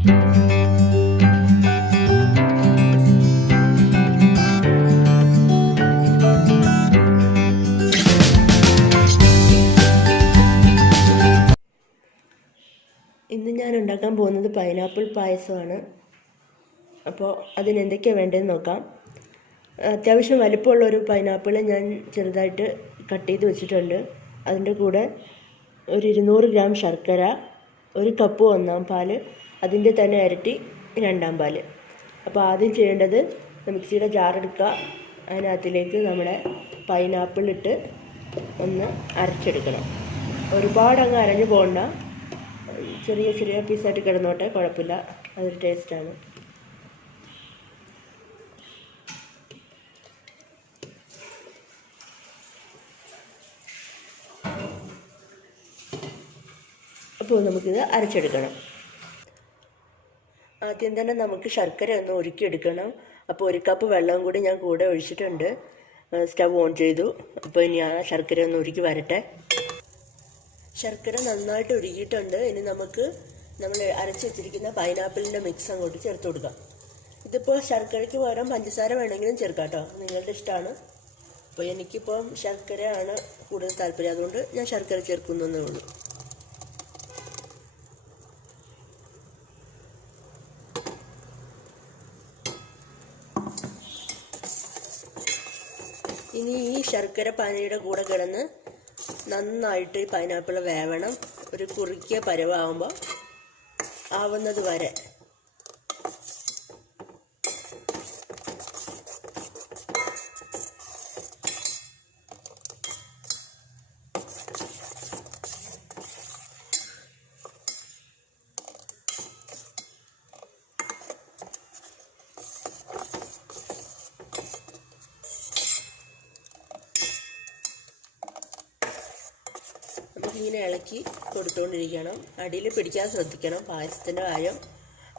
ഇന്ന് ഞാൻ ഉണ്ടാക്കാൻ പോകുന്നത് പൈനാപ്പിൾ പായസമാണ്. അപ്പോൾ അതിനെന്തൊക്കെയാണ് വേണ്ടതെന്ന് നോക്കാം. അത്യാവശ്യം വലിപ്പമുള്ളൊരു പൈനാപ്പിൾ ഞാൻ ചെറുതായിട്ട് കട്ട് ചെയ്ത് വെച്ചിട്ടുണ്ട്. അതിൻ്റെ കൂടെ ഒരു 200 ഗ്രാം ശർക്കര, 1 കപ്പ് ഒന്നാം പാൽ, അതിൻ്റെ തന്നെ ഇരട്ടി രണ്ടാം പാൽ. അപ്പോൾ ആദ്യം ചെയ്യേണ്ടത് മിക്സിയുടെ ജാറെടുക്കുക. അതിനകത്തിലേക്ക് നമ്മുടെ പൈനാപ്പിൾ ഇട്ട് ഒന്ന് അരച്ചെടുക്കണം. ഒരുപാട് അങ്ങ് അരഞ്ഞു പോകണ്ട, ചെറിയ ചെറിയ പീസായിട്ട് കിടന്നോട്ടെ, കുഴപ്പമില്ല, അതൊരു ടേസ്റ്റാണ്. അപ്പോൾ നമുക്കിത് അരച്ചെടുക്കണം. ആദ്യം തന്നെ നമുക്ക് ശർക്കര ഒന്ന് ഉരുക്കിയെടുക്കണം. അപ്പോൾ 1 കപ്പ് വെള്ളം കൂടി ഞാൻ കൂടെ ഒഴിച്ചിട്ടുണ്ട്. സ്റ്റവ് ഓൺ ചെയ്തു. അപ്പോൾ ഇനി ആ ശർക്കര ഒന്ന് ഉരുക്കി വരട്ടെ. ശർക്കര നന്നായിട്ട് ഉരുകിയിട്ടുണ്ട്. ഇനി നമുക്ക് നമ്മൾ അരച്ച് വെച്ചിരിക്കുന്ന പൈനാപ്പിളിൻ്റെ മിക്സ് അങ്ങോട്ട് ചേർത്ത് കൊടുക്കാം. ഇതിപ്പോൾ ശർക്കരയ്ക്ക് പകരം പഞ്ചസാര വേണമെങ്കിലും ചേർക്കാം കേട്ടോ, നിങ്ങളുടെ ഇഷ്ടമാണ്. അപ്പോൾ എനിക്കിപ്പം ശർക്കരയാണ് കൂടുതൽ താല്പര്യം, അതുകൊണ്ട് ഞാൻ ശർക്കര ചേർക്കുന്നേ ഉള്ളൂ. ഇനി ഈ ശർക്കര പാനിയുടെ കൂടെ കിടന്ന് നന്നായിട്ട് ഈ പൈനാപ്പിൾ വേവണം. ഒരു കുറുക്കിയ പരുവാകുമ്പോൾ ആവുന്നത് വരെ ഇങ്ങനെ ഇളക്കി കൊടുത്തുകൊണ്ടിരിക്കണം. അടിയിൽ പിടിക്കാൻ ശ്രദ്ധിക്കണം. പായസത്തിൻ്റെ കാര്യം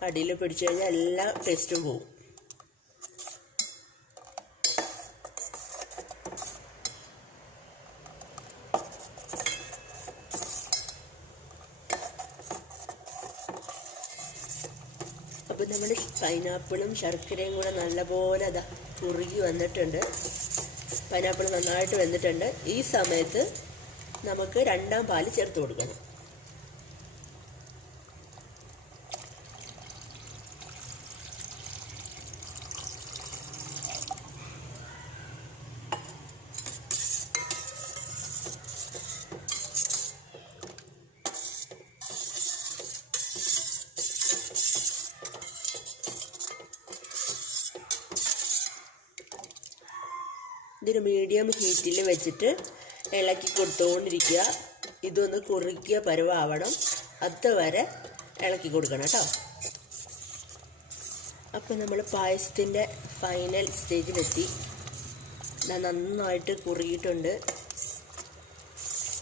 അടിയിൽ പിടിച്ചു കഴിഞ്ഞാൽ എല്ലാ ടേസ്റ്റും പോവും. അപ്പോൾ നമ്മുടെ പൈനാപ്പിളും ശർക്കരയും കൂടെ നല്ലപോലെ അതാ കുറുകി വന്നിട്ടുണ്ട്. പൈനാപ്പിൾ നന്നായിട്ട് വെന്തിട്ടുണ്ട്. ഈ സമയത്ത് നമുക്ക് രണ്ടാം പാല് ചേർത്ത് കൊടുക്കണം. ഇതൊരു മീഡിയം ഹീറ്റിൽ വെച്ചിട്ട് ഇളക്കി കൊടുത്തുകൊണ്ടിരിക്കുക. ഇതൊന്ന് കുറുക്കിയ പരുവാവണം, അതുവരെ ഇളക്കി കൊടുക്കണം കേട്ടോ. അപ്പോൾ നമ്മൾ പായസത്തിൻ്റെ ഫൈനൽ സ്റ്റേജിലെത്തി. നന്നായിട്ട് കുറുകിയിട്ടുണ്ട്.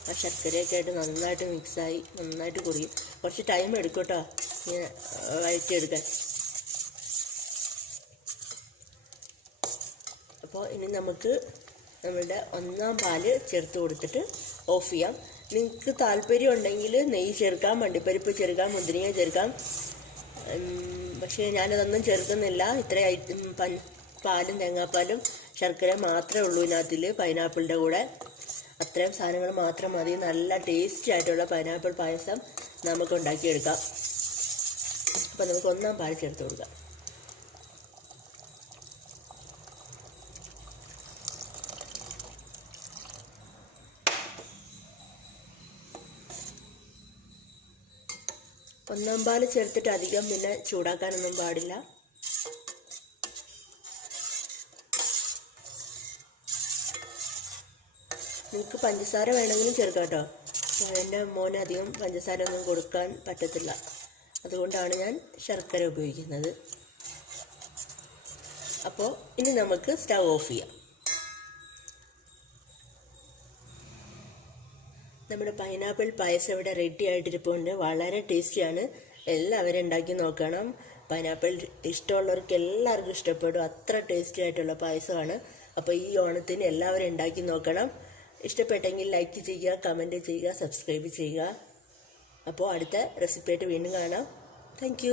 ആ ശർക്കരയൊക്കെ ആയിട്ട് നന്നായിട്ട് മിക്സായി, നന്നായിട്ട് കുറുകി. കുറച്ച് ടൈം എടുക്കും കേട്ടോ ഇങ്ങനെ വഴറ്റിയെടുക്കാൻ. അപ്പോൾ ഇനി നമുക്ക് നമ്മളുടെ ഒന്നാം പാല് ചേർത്ത് കൊടുത്തിട്ട് ഓഫ് ചെയ്യാം. നിങ്ങൾക്ക് താല്പര്യം ഉണ്ടെങ്കിൽ നെയ്യ് ചേർക്കാം, വണ്ടിപ്പരിപ്പ് ചേർക്കാം, മുന്തിരിങ്ങ ചേർക്കാം. പക്ഷേ ഞാനതൊന്നും ചേർക്കുന്നില്ല. ഇത്രയും പാലും തേങ്ങാപ്പാലും ശർക്കര മാത്രമേ ഉള്ളൂ ഇതിനകത്തിൽ. പൈനാപ്പിളിൻ്റെ കൂടെ അത്രയും സാധനങ്ങൾ മാത്രം മതി. നല്ല ടേസ്റ്റി ആയിട്ടുള്ള പൈനാപ്പിൾ പായസം നമുക്ക് ഉണ്ടാക്കിയെടുക്കാം. അപ്പോൾ നമുക്ക് ഒന്നാം പാൽ ചേർത്ത് കൊടുക്കാം. ഒന്നാം പാൽ ചേർത്തിട്ട് അധികം പിന്നെ ചൂടാക്കാനൊന്നും പാടില്ല. നിങ്ങൾക്ക് പഞ്ചസാര വേണമെങ്കിലും ചേർക്കാം കേട്ടോ. എൻ്റെ മോന് അധികം പഞ്ചസാര ഒന്നും കൊടുക്കാൻ പറ്റത്തില്ല, അതുകൊണ്ടാണ് ഞാൻ ശർക്കര ഉപയോഗിക്കുന്നത്. അപ്പോൾ ഇനി നമുക്ക് സ്റ്റവ് ഓഫ് ചെയ്യാം. നമ്മുടെ പൈനാപ്പിൾ പായസം ഇവിടെ റെഡി ആയിട്ടിരിപ്പുണ്ട്. വളരെ ടേസ്റ്റിയാണ്. എല്ലാവരും ഉണ്ടാക്കി നോക്കണം. പൈനാപ്പിൾ ഇഷ്ടമുള്ളവർക്ക് എല്ലാവർക്കും ഇഷ്ടപ്പെടും. അത്ര ടേസ്റ്റി ആയിട്ടുള്ള പായസമാണ്. അപ്പോൾ ഈ ഓണത്തിന് എല്ലാവരും ഉണ്ടാക്കി നോക്കണം. ഇഷ്ടപ്പെട്ടെങ്കിൽ ലൈക്ക് ചെയ്യുക, കമൻറ്റ് ചെയ്യുക, സബ്സ്ക്രൈബ് ചെയ്യുക. അപ്പോൾ അടുത്ത റെസിപ്പിയായിട്ട് വീണ്ടും കാണാം. താങ്ക്